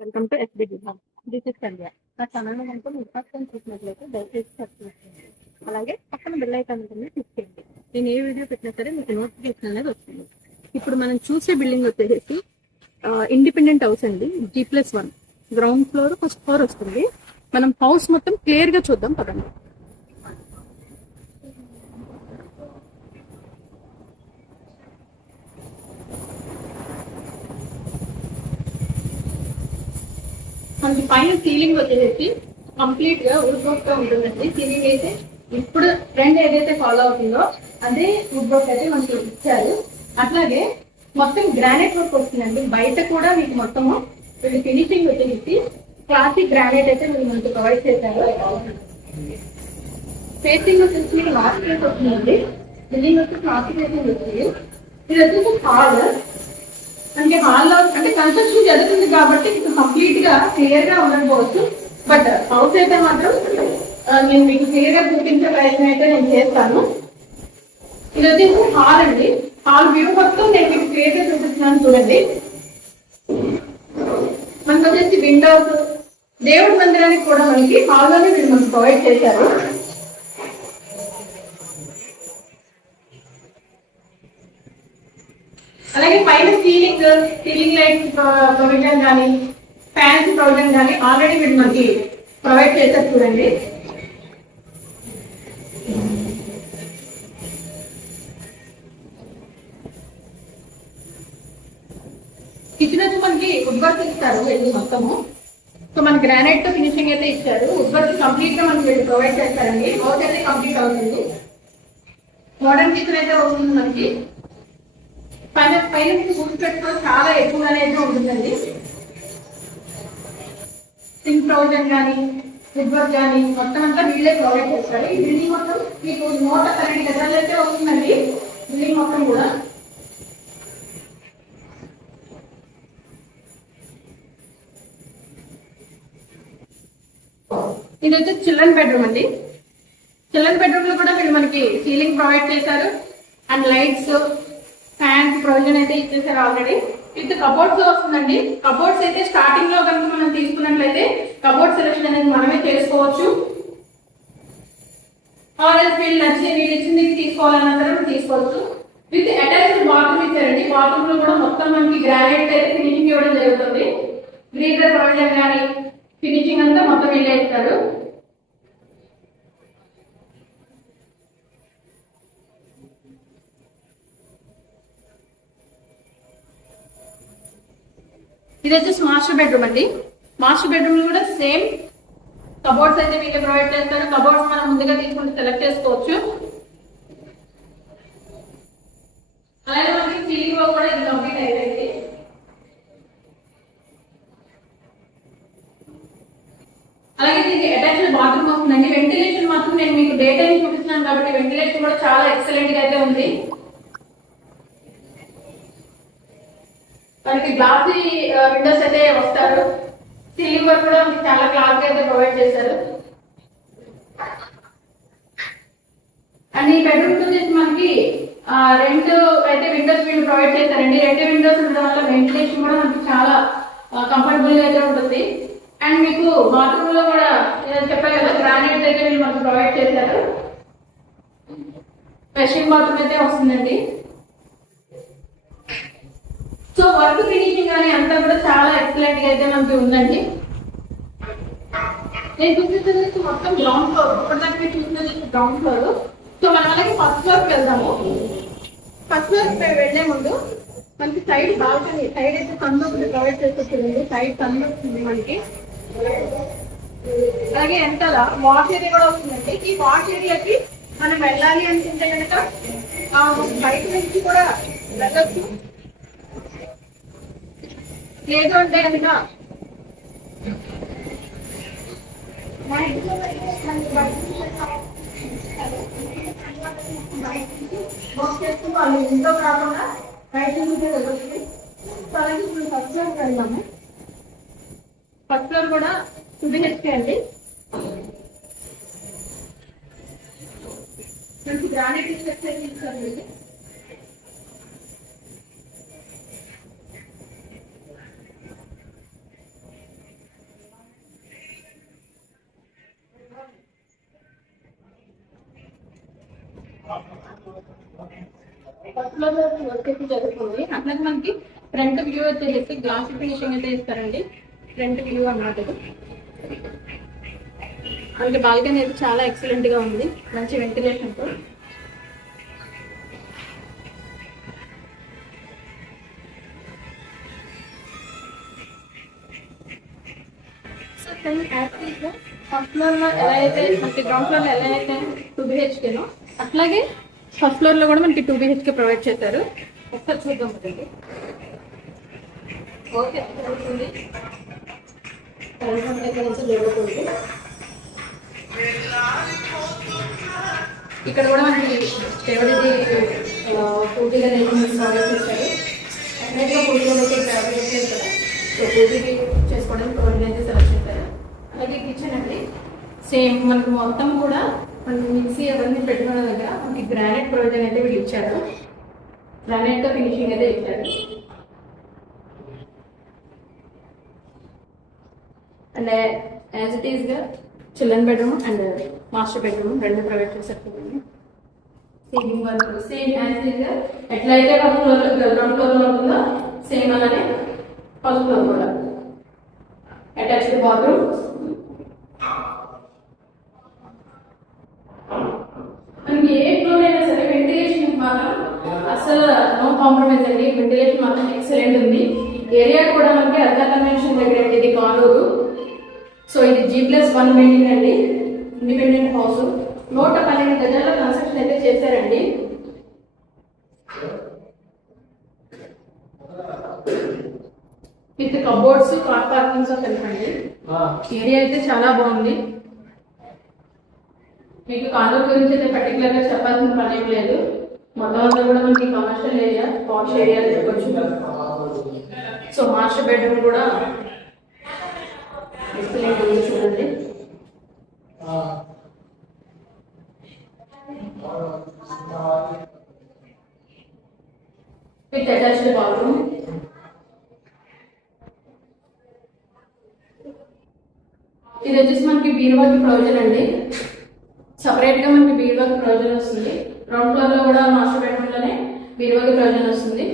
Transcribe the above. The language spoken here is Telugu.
Welcome to SBD hub. This is Sandhya. నా ఛానల్ కనుక మీరు ఫస్ట్ టైం చూసినట్లయితే దయచేసి సబ్స్క్రైబ్ చేయండి. అలాగే పక్కన బెల్ ఐకాన్ ఉంటుంది, క్లిక్ చేయండి. నేను ఏ వీడియో పెట్టినా సరే మీకు నోటిఫికేషన్ అనేది వస్తుంది. ఇప్పుడు మనం చూసే బిల్డింగ్ వచ్చేసి ఇండిపెండెంట్ హౌస్ అండి. G+1 ground floor, first floor వస్తుంది. మనం హౌస్ మొత్తం క్లియర్ గా చూద్దాం పదండి. మనకి పైన సీలింగ్ వచ్చేసి కంప్లీట్ గా వుడ్ వర్క్ గా ఉంటుందండి. సీలింగ్ అయితే ఇప్పుడు ట్రెండ్ ఏదైతే ఫాలో అవుతుందో అదే వుడ్ వర్క్ అయితే మనకి ఇచ్చారు. అట్లాగే మొత్తం గ్రానైట్ వర్క్ వస్తుందండి. బయట కూడా మీకు మొత్తము ఫినిషింగ్ వచ్చేసి క్లాసిక్ గ్రానైట్ అయితే మీరు మనకి ప్రొవైడ్ చేశారు. ఫేసింగ్ వచ్చేసి మీకు నార్త్ ఫేస్ వస్తుందండి. బిల్డింగ్ వచ్చేసి నార్త్ ఫేసింగ్ వస్తుంది. ఇది వచ్చేసి హాల్. అంటే హాల్లో అంటే కన్స్ట్రక్షన్ జరుగుతుంది కాబట్టి ఇప్పుడు కంప్లీట్ గా క్లియర్ గా ఉండకపోవచ్చు. బట్ హౌస్ అయితే మాత్రం నేను మీకు క్లియర్ గా చూపించే ప్రయత్నం అయితే నేను చేస్తాను. ఇది వచ్చేసి హాల్ అండి. హాల్ వ్యూ మొత్తం నేను మీకు క్లియర్ గా చూపిస్తున్నాను చూడండి. మనకు వచ్చేసి విండోస్, దేవుడి మందిరానికి కూడా మనకి హాల్లోనే మీరు మనకు ప్రొవైడ్ చేశారు. అలాగే పైన సీలింగ్ లైట్స్ ప్రొవిజన్ కానీ ఫ్యాన్స్ ప్రొవిజన్ కానీ ఆల్రెడీ మీరు మనకి ప్రొవైడ్ చేశారు చూడండి. కిచెన్ వచ్చి మనకి వుడ్ వర్క్ ఇస్తారు వెళ్ళి మొత్తము. సో మన గ్రానైట్ తో ఫినిషింగ్ అయితే ఇచ్చారు. వుడ్ వర్క్ కంప్లీట్ గా మనకి వీళ్ళు ప్రొవైడ్ చేస్తారండి. హౌస్ అయితే కంప్లీట్ అవుతుంది. మోడర్న్ కిచెన్ అయితే అవుతుంది మనకి. పైన ఫుడ్ పెట్టుకోవడం చాలా ఎక్కువగానే అయితే ఉంటుందండి. సింక్ ప్రొవిజన్ కానీ ఫుడ్ వర్క్ కానీ మొత్తం అంతా వీళ్ళే ప్రొవైడ్ చేస్తారు. ఈ బిల్డింగ్ మొత్తం మీకు 112 గజాలు అయితే అవుతుందండి. బిల్డింగ్ మొత్తం కూడా ఇది వచ్చి చిల్డ్రన్ బెడ్రూమ్ అండి. చిల్డ్రన్ బెడ్రూమ్ లో కూడా మీరు మనకి సీలింగ్ ప్రొవైడ్ చేశారు అండ్ లైట్స్ ఫ్యాన్స్ ప్రొవిజన్ అయితే ఇచ్చేసారు ఆల్రెడీ. విత్ కబోర్డ్స్ వస్తుందండి. కబోర్డ్స్ అయితే స్టార్టింగ్ లో కనుక మనం తీసుకున్నట్లయితే కబోర్డ్ సెలెక్షన్ అనేది మనమే చేసుకోవచ్చు. ఆర్ఎస్ వీళ్ళు నచ్చి వీళ్ళు ఇచ్చింది తీసుకోవాలన్నా సరే తీసుకోవచ్చు. విత్ అటాచ్డ్ బాత్రూమ్ ఇచ్చారండి. బాత్రూమ్ లో కూడా మొత్తం మనకి గ్రానైట్ అయితే ఫినిషింగ్ ఇవ్వడం జరుగుతుంది. గ్రీజర్ ప్రొవిజన్ కానీ ఫినిషింగ్ అంతా మొత్తం వీళ్ళే ఇస్తారు. ఇది వచ్చేసి మాస్టర్ బెడ్రూమ్ అండి. మాస్టర్ బెడ్రూమ్ కూడా సేమ్ కబోర్డ్స్ అయితే వీళ్ళే ప్రొవైడ్ చేస్తారు. కబోర్డ్స్ మనం ముందుగా తీసుకుంటే సెలెక్ట్ చేసుకోవచ్చు. అలాగే మనకి సీలింగ్ వర్క్ కూడా ఇది కంప్లీట్ అయిపోయింది. అలాగే దీనికి అటాచ్డ్ బాత్రూమ్ వస్తుందండి. వెంటిలేషన్ మాత్రం నేను మీకు డే టైం చూపిస్తున్నాను కాబట్టి వెంటిలేషన్ కూడా చాలా ఎక్సలెంట్ గా అయితే ఉంది. మనకి గ్లాసీ విండోస్ అయితే వస్తారు. సీలింగ్ వర్క్ కూడా చాలా క్లాస్ అయితే ప్రొవైడ్ చేశారు. అండ్ ఈ బెడ్రూమ్ వచ్చేసి మనకి రెండు అయితే విండోస్ వీళ్ళు ప్రొవైడ్ చేశారండి. రెండు విండోస్ ఉండడం వల్ల వెంటిలేషన్ కూడా మనకి చాలా కంఫర్టబుల్ గా అయితే ఉంటుంది. అండ్ మీకు బాత్రూమ్ లో కూడా చెప్పారు కదా గ్రానైట్ అయితే వీళ్ళు మనకు ప్రొవైడ్ చేశారు. వెస్ట్రన్ బాత్రూమ్ అయితే వస్తుందండి. సో వర్క్ ఫినిషింగ్ కానీ అంతా కూడా చాలా ఎక్సలెంట్ గా అయితే మనకి ఉందండి. నేను చూపించేది మొత్తం గ్రౌండ్ ఫ్లోర్. ఇప్పటిదాకా మీరు చూసినది గ్రౌండ్ ఫ్లోర్. సో మనం అలాగే ఫస్ట్ ఫ్లోర్ కి వెళ్దాము. ఫస్ట్ ఫ్లోర్ వెళ్లే ముందు మనకి సైడ్ బాల్కనీ సైడ్ అయితే సన్ ప్రొవైడ్ చేస్తుంది. సైడ్ సన్ వస్తుంది మనకి. అలాగే వెనకాల వాష్ ఏరియా కూడా వస్తుందండి. ఈ వాష్ ఏరియాకి మనం వెళ్ళాలి అనుకుంటే కనుక బయట నుంచి కూడా వెళ్ళచ్చు. లేదు అంటే కనుక వాళ్ళు ఇంట్లో కాకుండా బయట నుంచి వెళ్ళొచ్చు. అలాగే ఇప్పుడు ఫస్ట్ ఫ్లోర్ వెళ్దాము. ఫస్ట్ ఫ్లోర్ కూడా 2 BHK అండి. మంచి గ్రానైట్ స్ట్రక్చర్ ఇచ్చారు. ఫస్ట్ ఫ్లోర్ లో వర్క్ అయితే జరుగుతుంది. అట్లాగే మనకి ఫ్రంట్ వ్యూ వచ్చేసి గ్లాస్ ఫినిషింగ్ అయితే ఇస్తారండి. ఫ్రంట్ వ్యూ అన్నమాట ఇది. అంటే బాల్కనీ అయితే చాలా ఎక్సలెంట్ గా ఉంది, మంచి వెంటిలేషన్ తో. ఫస్ట్ ఫ్లోర్ లో ఎలా అయితే మనకి గ్రౌండ్ ఫ్లోర్ లో ఎలా అయితే 2 BHKనో అట్లాగే ఫస్ట్ ఫ్లోర్ లో కూడా మనకి 2 BHK ప్రొవైడ్ చేశారు. ఒకసారి చూద్దాం కదండి. ఓకే జరుగుతుంది. ఇక్కడ కూడా మనకి దేవుడిది పూజగా ప్రొవైడ్ చేశారు. అన్నిటిగా పూజలు అయితే ఇక్కడ సో పూజకి చేసుకోవడానికి ప్రొవైడ్ అయితే సెలెక్ట్ చేశారు. అలాగే కిచెన్ అండి సేమ్ మనకి మొత్తం కూడా మనకి మిక్సీ అవన్నీ పెట్టుకున్న దగ్గర మనకి గ్రానైట్ ప్రొవిజన్ అయితే వీళ్ళు ఇచ్చారు. గ్రానైట్ తో ఫినిషింగ్ అయితే ఇచ్చారు. అండ్ యాజ్ ఇట్ ఈస్ గా children bedroom and master bedroom రెండు ప్రొవైడ్ చేశారు. Ceiling work same as it is గా ఎట్లయితే ఫస్ట్ ఫ్లోర్ గ్రౌండ్ ఫ్లోర్ లో ఉంటుందో సేమ్ అలానే ఫస్ట్ ఫ్లోర్ కూడా అటాచ్డ్ బాత్రూమ్. మనకి ఏ ఫ్లోర్ అయినా సరే వెంటిలేషన్ మాత్రం అసలు నో కాంప్రమైజ్ అండి. వెంటిలేషన్ మాత్రం ఎక్సలెంట్ ఉంది. ఏరియా కూడా మనకి అర్ధ కన్వెన్షన్ దగ్గర అండి, ఇది కానూరు. సో ఇది G+1 బిల్డింగ్ అండి, ఇండిపెండెంట్ హౌస్. 112 గజాల కన్స్ట్రక్షన్ అయితే చేశారండి. విత్ కబోర్డ్స్, కార్ పార్కింగ్ తో కలిపండి. ఏరియా అయితే చాలా బాగుంది. మీకు కానూరు గురించి అయితే పర్టికులర్ గా చెప్పాల్సిన పని ఏం లేదు. మొత్తం అంతా కూడా మనకి కమర్షియల్ ఏరియా, పాష్ ఏరియా చెప్పొచ్చు. సో మాస్టర్ బెడ్రూమ్ కూడా ఎక్సలెంట్ ఉంది చూడండి. With attached bathroom. ఇది వచ్చేసి మనకి బీరువాకి ప్రొవిజన్ అండి. సపరేట్ గా మనకి బీరువాకి ప్రొవిజన్ వస్తుంది. గ్రౌండ్ ఫ్లోర్ లో కూడా మాస్టర్ బెడ్రూమ్ లోనే బీరువాకి ప్రొవిజన్ వస్తుంది.